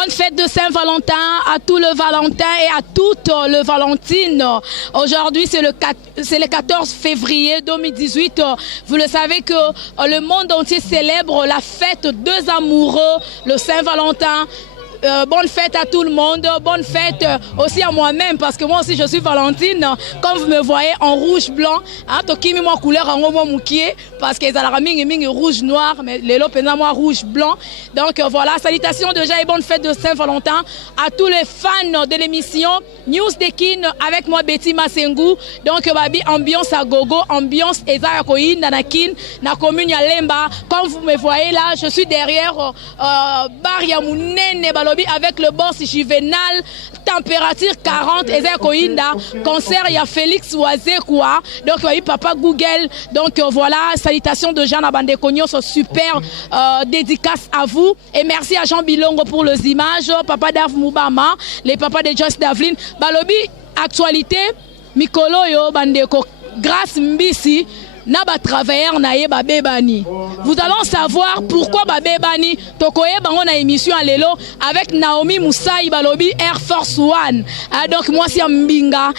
Bonne fête de Saint-Valentin à tout le Valentin et à toute le Valentine. Aujourd'hui, c'est le 14 février 2018. Vous le savez que le monde entier célèbre la fête des amoureux, le Saint-Valentin. Bonne fête à tout le monde, bonne fête aussi à moi-même parce que moi aussi je suis Valentine. Comme vous me voyez en rouge blanc, tokimi moi couleur en gomo moukié parce que ça la mingi rouge noir mais les lopes moi rouge blanc. Donc voilà, salutations déjà et bonne fête de Saint-Valentin à tous les fans de l'émission News Dekin avec moi Betty Masengu. Donc babi ambiance à gogo, ambiance Eza Koyi Nanakin na commune ya Lemba. Comme vous me voyez là, je suis derrière bar ya Mounene avec le boss Juvenal, température 40, Eza Koinda, concert, il y a Félix Oazé quoi. Donc oui, papa Google. Donc voilà, salutations de Jean Abandekogno, sont super dédicace à vous. Et merci à Jean Bilongo pour les images, papa Dav Moubama, les papas de Joyce Davlin. Balobi, actualité, Mikolo yo Bandeko, grâce Mbisi. Naba travailleur naie babebani. Vous allons savoir pourquoi babebani tokoye bango na émission à Lelo avec Naomi Moussaï Balobi Air Force One. Donc moi c'est Mbinga.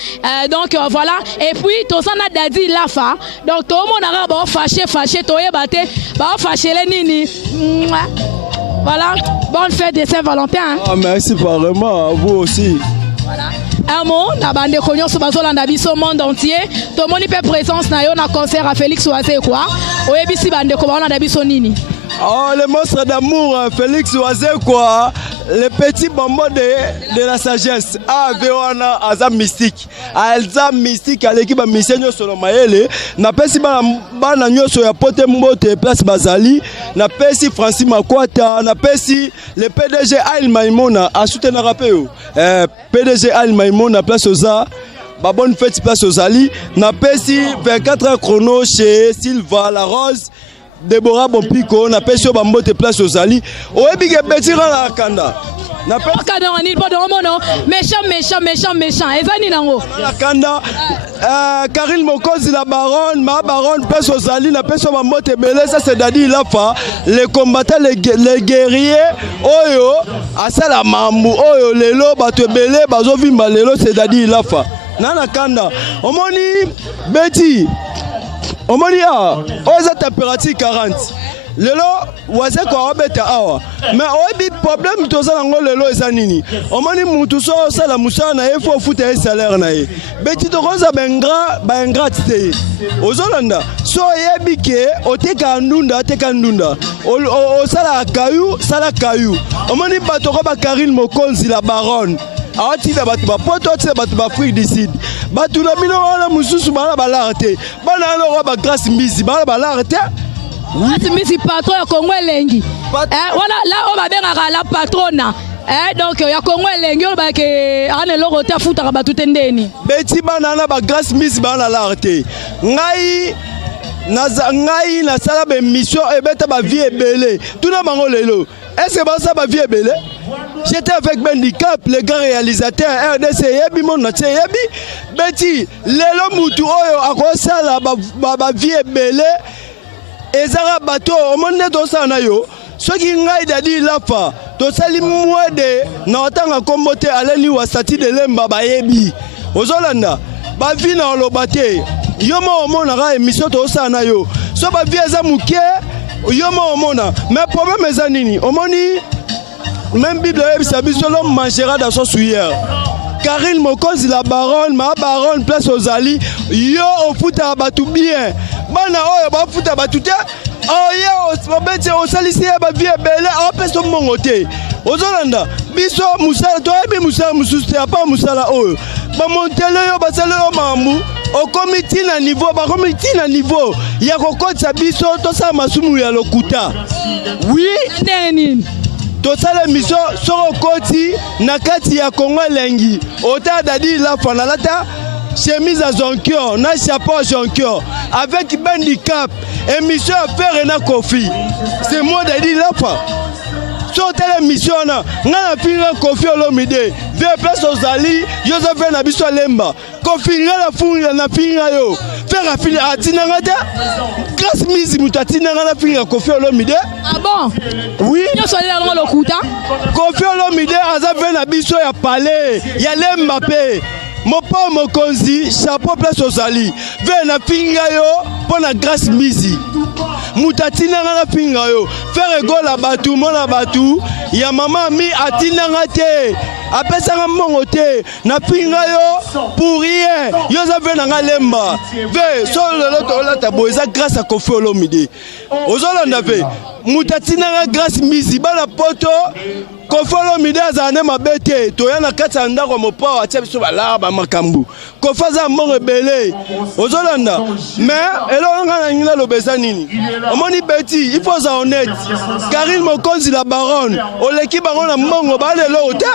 Donc voilà et puis tosana dadi lafa. Donc tout le monde a ba fâché toye baté ba fâché les nini. Voilà, bonne fête de Saint-Valentin. Ah merci vraiment à vous aussi. Voilà. Un mot, la bande de Cognon sur Bazola Nabiso monde entier. Tout le monde peut présence na yo na concert à Félix Oazé quoi. Oyebisi bande de Cognon Nabiso nini. Oh le monstre d'amour Félix Oazé quoi. Le petit bonbon de la sagesse. Ah Véwana Azam mystique. Alza mystique à l'équipe Missenyo solo maele. Na pesi bana nyoso ya pote mbote place Bazali. Na pesi Francis Makwata. Na pesi le PDG Al Maimona a soutenu rapeo. PDG Al Maimona place Oza. Ba bonne fête place Ozali. Na pesi 24 heures chrono chez Silva La Rose. Deborah Bompiko na pesi au bambote place Ozali. Oebige betira la kanda. Na pesi kanda ni pas de méchant. Ezani nango. La kanda Karine Mokozi la baronne, ma baronne place Ozali na pesi au bambote belé ça c'est Dadi Lafa, les combattants les guerriers oyo asala mambu oyo lelo bato belé bazo vimba lelo c'est Dadi Lafa. Nana kanda. Omoni Betty Omoni a oza température 40. Lelo waze kwa obeta awa. Mais obi problème toza nango lelo ezanini. Omoni mutu so sala musana efo futa salaire na ye. Beti to roza ba ingratité. Ozolanda so yebike oteka ndunda teka ndunda. O sala kayu. Omoni bato ko ba Karine Mokonzi la baronne. Awati na batu ba poto tse batu ba Afrique du Sud. Batu na mino wana mususu bana balarte. Bana lo ba grâce mbizi bana balarte. Grâce mbizi patron ya Congo elengi. Voilà là on va bien la patrona. Donc ya Congo elengi on ba ke ane lo rota futa ba tutendeni. Beti bana na ba grâce mbizi bana larte. Ngai na sala be mission e beta ba vie ebele. Tuna bango lelo. Est-ce que ça va vie ebele? J'étais avec Bendicap, le grand réalisateur RDC Yebi mon natie Yebi. Beti, lelo mutu oyo akosala ba vie belé. Ezara bato omonde dosa na yo. Soki ngai Dadi Lafa, to sali mwede na otanga kombote aleni wa sati de lemba ba yebi. Ozolanda, ba vie na olobate. Yomo omona ga émission to sa na yo. So ba vie eza muke, yomo omona. Mais problème eza nini? Omoni même Bible l'homme mangera dans son souillère. Karine Mokonzi la baronne, ma baronne place Ozali. Yo au foot à batu bien. Bana oyo ba foot à batu te. Oh yo au salisi ba vie belle a peso mongote. Ozolanda biso musala to ebi musala mususte pas musala oyo. Ba montele yo ba sala yo mambu. Au comité na niveau, ba comité na niveau. Ya kokotsa biso to sa masumu ya lokuta. Oui, neni. Tosala mission soro koti na kati ya Congo elengi. Ota Dadi Lafa na lata chemise à jonquion, na chapeau à jonquion avec Bendicap émission à faire na Kofi. C'est moi Dadi Lafa. Sur telle mission na ngana finga Kofi Olomide, ve place Ozali, Joseph na biso Lemba. Kofi ngana funga na finga yo. faire afini atinangata grâce mise mutatinanga na finga Koffi Olomide. Ah bon? Oui. Yo soyez dans le Lokuta. Koffi Olomide aza vena biso ya palais ya Lembape. Mopa mokonzi chapeau place ozali. Vena finga yo pona grâce mise. Mutatinanga na finga yo. Faire egola batu mona batu ya mama mi atinanga te. Apesanga mbongo te na pinga yo pour rien yo za vena nga lemba ve so lelo to la tabo eza grâce à Koffi Olomide ozolanda ve mutatina nga grâce mise bala poto Koffi Olomide azane mabete to yana kata ndako mopa atia biso bala ba makambu Koffi za mbongo ebele ozolanda mais elo nga na ngina lobeza nini omoni beti il faut ça honnête Karine Mokonzi la baronne oleki bango na mbongo ba lelo te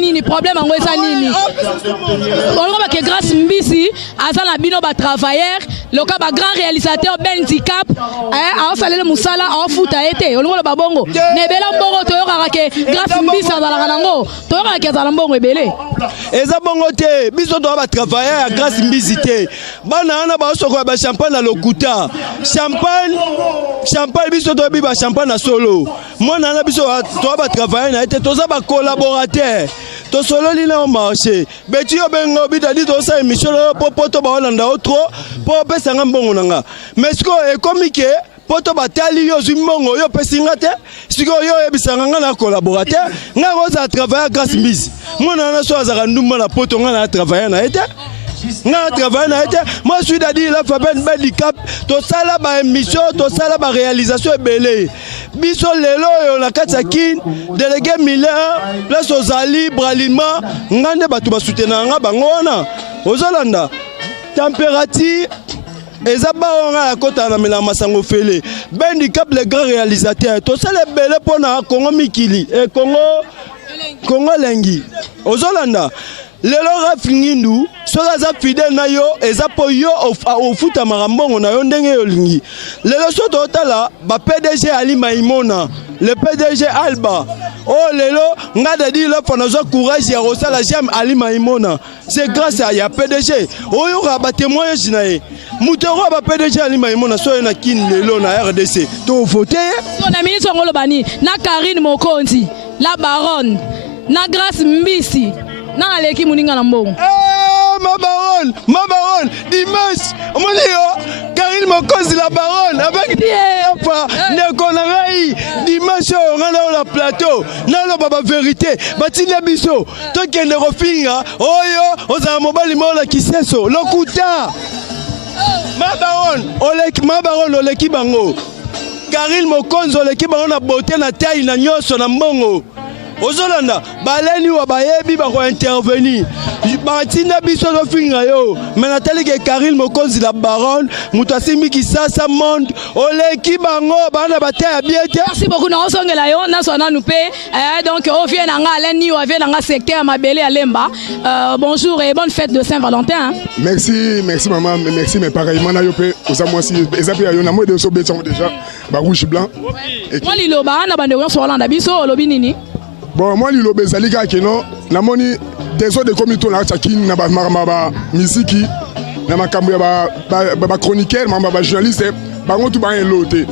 nini problème en wesa nini on va que grâce mbisi asa na bino ba travailleur le cas ba grand réalisateur Ben Handicap a salé le musala a futa été on va ba bongo ne bela mbongo to yoka ke grâce mbisi azala kanango to yoka ke azala mbongo ebele eza bongo te biso to ba travailleur ya grâce mbisi te bana na ba soko ba champagne na Lokuta champagne biso to bi ba champagne na solo mona na biso to ba travailleur na été to za ba collaborateur to solo li na marché beti yo bengo bidadi to sa émission po to ba olanda otro po pesa nga mbongo nanga mais siko e komike poto batali yo zimbongo yo pesinga te siko yo ebisanga nga na collaborateur nga roza travailler grâce mbisi mona na so azaka ndumba na poto nga na travailler na été nga travailler na été moi je suis dadi la Faben Handicap to sala ba émission to sala ba réalisation ebele biso lelo yo na kati kin délégué Miller place ozali Bralima ngande batu ba soutenir nga bango wana ozolanda température eza baonga ya kota na mela masango fele Handicap le grand réalisateur to sala ebele pona Congo mikili e Congo lengi ozolanda lelo rafingindu soka za fidèle na yo eza po yo ofuta marambongo na yo ndenge yo lingi lelo so to tala ba PDG Ali Maimona le PDG Alba oh lelo ngada di le fonazo courage ya rosala j'aime Ali Maimona c'est grâce à ya PDG oyo ka ba témoin jinae mutero ba PDG Ali Maimona so na kin lelo na RDC to voter on a ministre ngolo bani na Karine Mokonzi la baronne na grâce mbisi na aleki muninga na mbongo ma baronne dimanche omonio Karine Mokonzi la baronne avec papa ne konangai dimanche on a la plateau na lo baba vérité batine biso to kende rofinga oyo oza mobali mola kiseso Lokuta ma baronne oleki bango Karine Mokonzi oleki bango na beauté na taille na nyoso na mbongo ozolanda baleni wa bayebi ba ko intervenir batina biso do finga yo menatali ke Karine Mokonzi la baronne mutasimi kisasa monde oleki bango bana bataya biete. Merci beaucoup na osongela yo na sona nous pe donc on vient na aleni wa vient na secteur mabele à Lemba bonjour et bonne fête de Saint-Valentin. Merci maman merci mais pareillement na yo pe osamwasi ezape yo na mo de so betongo déjà ba rouge blanc et moi liloba na bande yo so Hollande biso lobi nini. Bon, moi, je suis allé non, la moni des autres comités là, chacun na ba musique, na ma caméra, ba chroniqueur, ma journaliste, ba on tout ba un loté.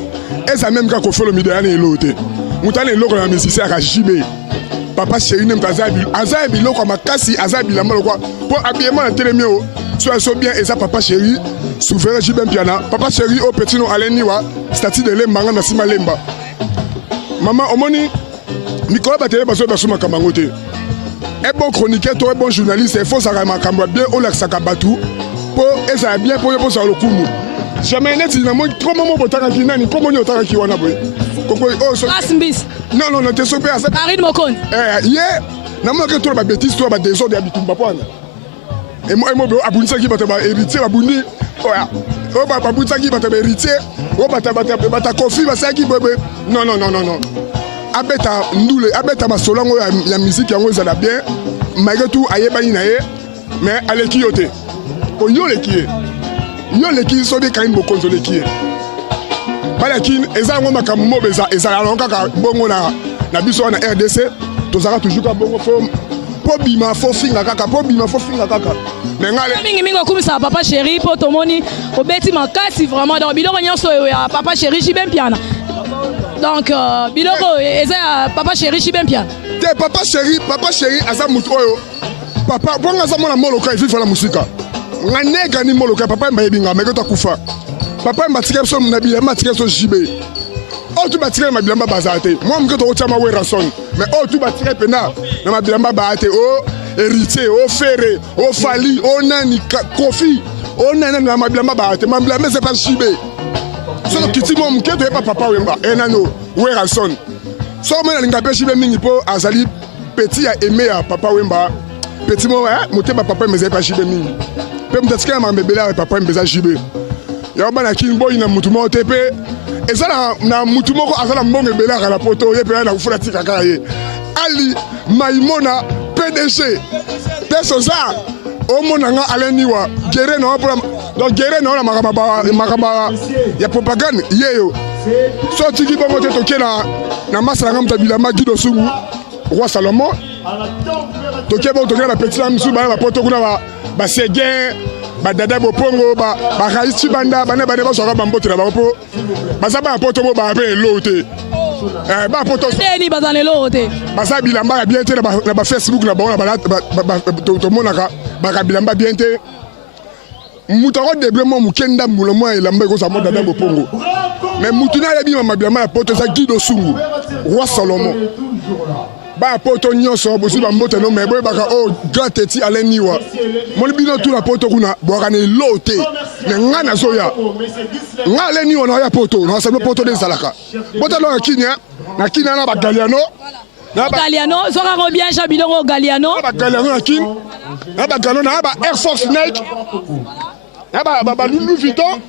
Et ça même quand Koffi Olomide un loté. Moutane loko na musicien à Jibé. Papa chéri nem azabi loko makasi azabi la malo quoi. Pour habillement na télémio, soit bien et ça papa chéri, souverain Jibé piana. Papa chéri au petit no aleniwa, statut de lemba na sima lemba. Maman omoni Nicolas Batele baso baso makambango te. Un bon chroniqueur, un bon journaliste, il faut ça makambo bien on la sakabatu pour et ça bien pour ça le coup. Jamais net il na mo trop moment botaka ki nani comment ni otaka ki wana boy. Koko oh so non te sopé à ça. Karine Mokonzi. Na mo que toi ba bêtise toi ba désordre habitumba pona. Et moi abunisa ki bata ba héritier abundi. Oh ba abunisa ki bata ba héritier. Oh bata Koffi ba ça ki bébé. Non. Abeta ndule abeta basolango ya musique yango ezala bien malgré tout ayebani na ye mais aleki yote ko yo leki so be Karine Mokonzi leki balakin ezango makambo beza ezala longa ka bongo na biso na RDC tozaka toujours ka bongo fo po bima fo finga kaka mais ngale mingi okumisa papa chéri po tomoni obeti makasi vraiment donc biloko nyonso ya papa chéri Jibin Piana donc biloko eza papa chéri Jibin Piana te papa chéri aza mutu oyo papa bonga za mona moloka ifi fala musika nganeka ni moloka papa mba yebinga mekota kufa papa mba tikela so na bilamba tikela so jibe o tu batikela mabilamba bazate moi mketo o chama we rason mais o tu batikela pena na mabilamba baate o héritier o ferré o fali o nani kofi o nani na mabilamba baate mabilamba c'est pas jibe so kiti mo mketo e papa wemba enano we rason so mena linga pe jibe mingi po azali petit ya aimé ya papa wemba petit mo motema papa mezali pas jibe mingi pe mutatikela mambebela ya papa mbeza jibe ya bana kin boy na mutu mo tepe ezala na mutu moko azala mbonge belaka na poto ye pe na kufuna tika kaye Ali Maimona PDG pesoza omona nga aleniwa gere na opla donc gere na makaba ya propagande yeyo so tiki bongo te toke na masala ngam tabila magido sungu roi Salomon toke bongo toke na petit amsu ba poto kuna ba segen badada bopongo ba raisi banda bana ba soka bambote na bapo bazaba poto mo ba pe lote ba poto ni bazane lote baza bilamba ya bien te na ba Facebook na ba to monaka ba bilamba bien te mutako deblement mukenda mulo mo elamba ko sa mo dada bopongo mais mutuna ya bima bilamba ya poto za Guido Sungu roi Salomon ba poto nyonso bosi ba mbote no mebo baka o grateti aleniwa moni bino tu la poto kuna bwaka ne lote ne ngana zoya ngale niwa na ya poto na sa poto de salaka bota lo kinya na kinya na ba Galiano zoka ngo bien Jabilongo Galiano ba Galiano na kin na ba Galiano na ba Air Force Nike na ba Louis Vuitton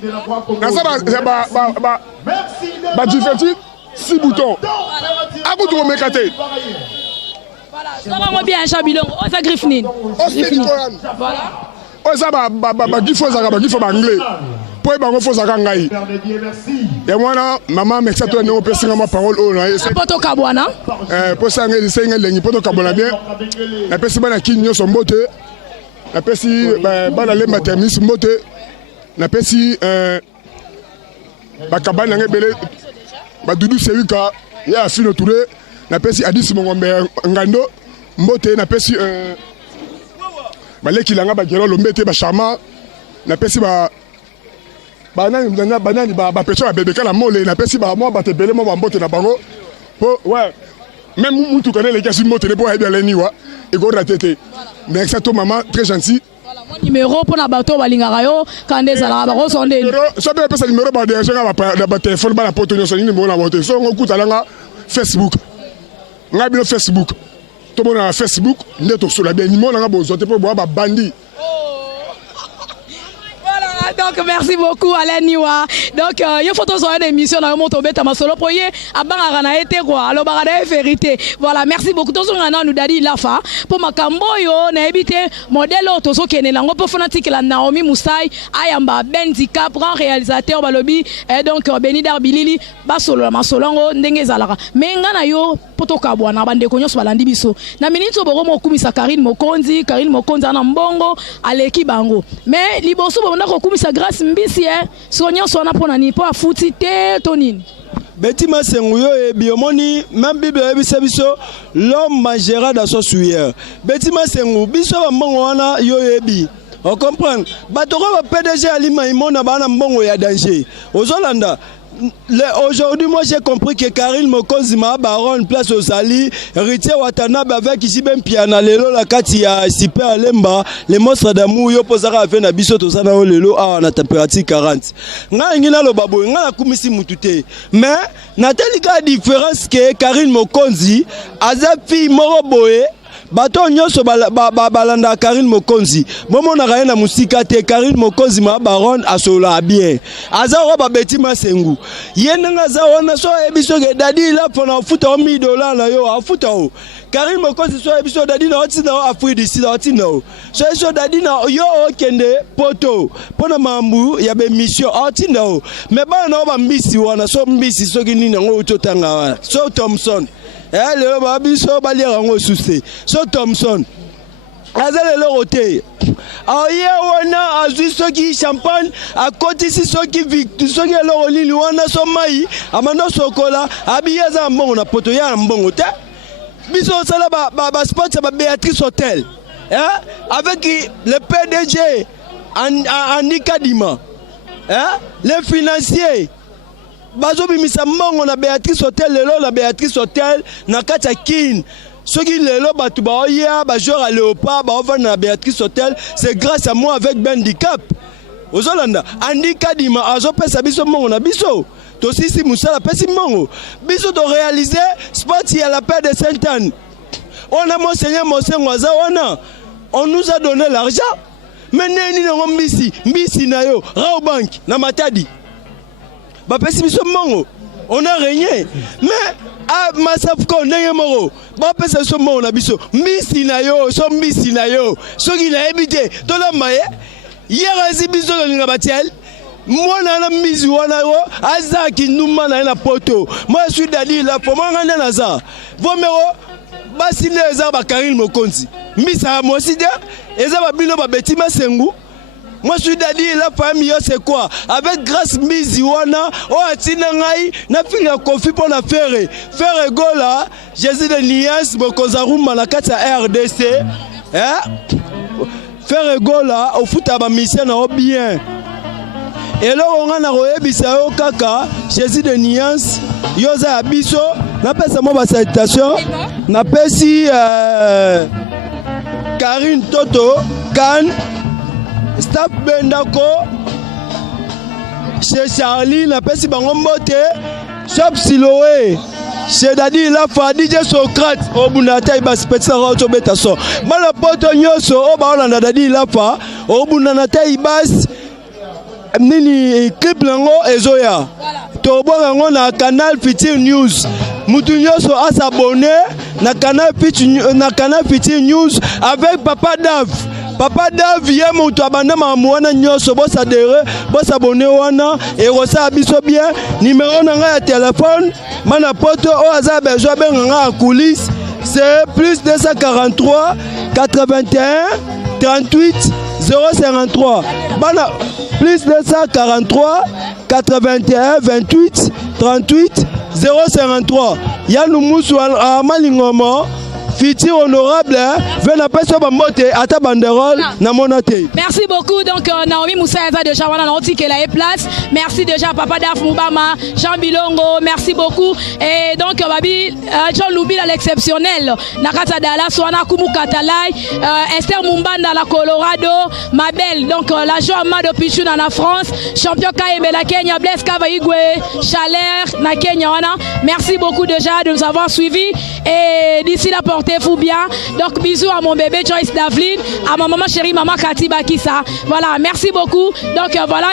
na sa ba Gifetti 6 boutons akutu ko mekate. Voilà, ça va bien Jabilongo, on sa Griffnine. Voilà. On sa ba gifo za ba gifo ba anglais. Po ba ngofo za ngai. Et moi na maman me sato no pesinga ma parole o na yesa. Poto kabwana. Po sanga lisenga lengi poto kabwana bien. Na pesi bana kinyo so mbote. Na pesi bana lemba termis mbote. Na pesi ba kabana ngebele ba dudu sewika ya fino touré. Na pesi Adis Mongombe ngando mbote na pesi baleki langa ba gero lombete ba chama na pesi ba banani ba pecho ba bebe kala mole na pesi ba mo ba tebele mo ba mbote na bango po ouais même mutu connaît les gars sur mbote pour aider les niwa et go ratete mais ça to maman très gentil voilà mon numéro pour na bato balingaka yo kande zala ba ko sonde so be pesa numéro ba de ba téléphone ba na poto nyo so ni mo na bote so ngokuta langa Facebook nga bino Facebook to mona Facebook ndeto so la bien ni mona nga bozo te po bo ba bandi. Donc merci beaucoup Alain Niwa. Donc il faut tous une émission dans le monde beta masolo poye abanga na été quoi. Alors ba na vérité. Voilà, merci beaucoup tous ngana nous dadi lafa pour makambo yo na ebité modèle auto so kene nango pour fanatique la Naomi Moussaï ayamba Benzika grand réalisateur balobi et donc Beni Darbilili basolo masolongo ndenge zalaka. Mais ngana yo potoka bwana bande ko nyonso balandi biso. Na minute boko mo kumisa Karine Mokonzi ana mbongo aleki bango. Mais liboso bonda ko kumisa grâce mbisi sonyo sona pona ni po afuti te tonini Betty Masengu yo e biomoni même Bible ebisa biso l'homme mangera dans son souillure. Betty Masengu biso ba mbongo wana yo ebi. On comprend. Batoko ba PDG Ali Maimona bana mbongo ya danger. Ozolanda aujourd'hui, moi j'ai compris que Karine Mokonzi m'a baron place aux Sali, héritier Watanabe avec Jibin Piana, lelo la kati ya Super Lemba, les monstres d'amour yo posara avec na biso to sana lelo a na température 40. Nga ngina lo babo, nga na kumisi mutute. Mais na telika différence que Karine Mokonzi aza fille moko boye bato nyonso balanda Karine Mokonzi momo na raena musika te Karine Mokonzi ma baron asola bien aza ba Betty Masengu yenanga za wana so ebiso ke dadi la pona futa $1000 na yo afuta o Karine Mokonzi so ebiso dadi na oti na Afrique du Sud oti na so dadi na yo kende poto pona mambu ya be mission oti na o me ba na ba mbisi wana so mbisi so kinini ngo utotanga wana so Thompson lelo babiso baliaka yango susi so Thompson aza lelo rote aye wana azwi soki champagne akotisi soki victoire soki eloko nini wana so mai amanda sokola abiye aza mbongo na poto ya mbongo te biso osala ba sport ba Béatrice Hotel avec le PDG Andy Kadima les financiers bazo bimisa mbongo na Béatrice Hotel lelo na Béatrice Hotel na kati ya kin soki lelo batu baoya ba joueur à Léopard ba ovana na Béatrice Hotel c'est grâce à moi avec Bandicap ozolanda Andy Kadima azo pesa biso mbongo na biso to sisi musala pesi mbongo biso to réaliser sport ya la paix de Sainte-Anne on a monseigneur Mosengoza on nous a donné l'argent mais neni na mbisi na yo Raobank na Matadi ba pesi biso mbongo on a régné mais a Masafko ndenge moko ba pesa biso mbongo na biso mbisi na yo soki na ebite to la maye yerazi biso nga batiel mwana na mbisi wana yo azaki nduma na poto moi je suis dadi la pour moi ngana naza vomero basi neza ba Karine Mokonzi mbisa moside eza ba bino ba Betima Sengu. Moi je suis dadi la famille c'est quoi avec grâce mbisi wana o atina ngai na finga kofi pour na faire gola Jésus de Nias Bokozaruma na kati ya RDC faire gola au foot ba mission na bien et là on a royebisa yo kaka Jésus de Nias yoza abiso na pesa mo ba salutation na pesi Karine Toto Kan Staff Bendako chez Charlie na pesi bango mbote Shop Siloé chez Dadi la fa DJ Socrate obunata iba spetsa roto beta so mala poto nyoso o ba ona Dadi la fa obunata ibas nini clip lango ezoya to bo ngo na Canal Future News mutu nyoso a s'abonner na Canal Future News avec Papa Dav yemo to abanda mamwana nyoso bo s'adhérer bo s'abonner wana et rosa biso bien numéro na nga ya téléphone mana poto o aza besoin benga en coulisses c'est plus 243 81 38 053 bana plus 243 81 28 38 053 Yannou Moussou Amalingomo Futur honorable, venez pas sur Bambote, à ta banderole, na monate. Merci beaucoup. Donc, Naomi Moussa Eva de Chawana, qu'elle a place. Merci déjà, Papa Daf Moubama, Jean Bilongo, merci beaucoup. Et donc, Babi, Jean Loubi, l'exceptionnel, Nakata Dala, Swana Kumu Katalai, Esther Mumbanda, la Colorado, Mabel, donc la joie de Pichou dans la France, champion Kaebe, la Kenya, Blaise Kavaigwe, Chalère, na Kenya. Merci beaucoup déjà de nous avoir suivis. Et d'ici là, portez-vous bien. Donc bisous à mon bébé Joyce Davlin, à ma maman chérie, maman Kati Bakissa. Voilà, merci beaucoup. Donc voilà.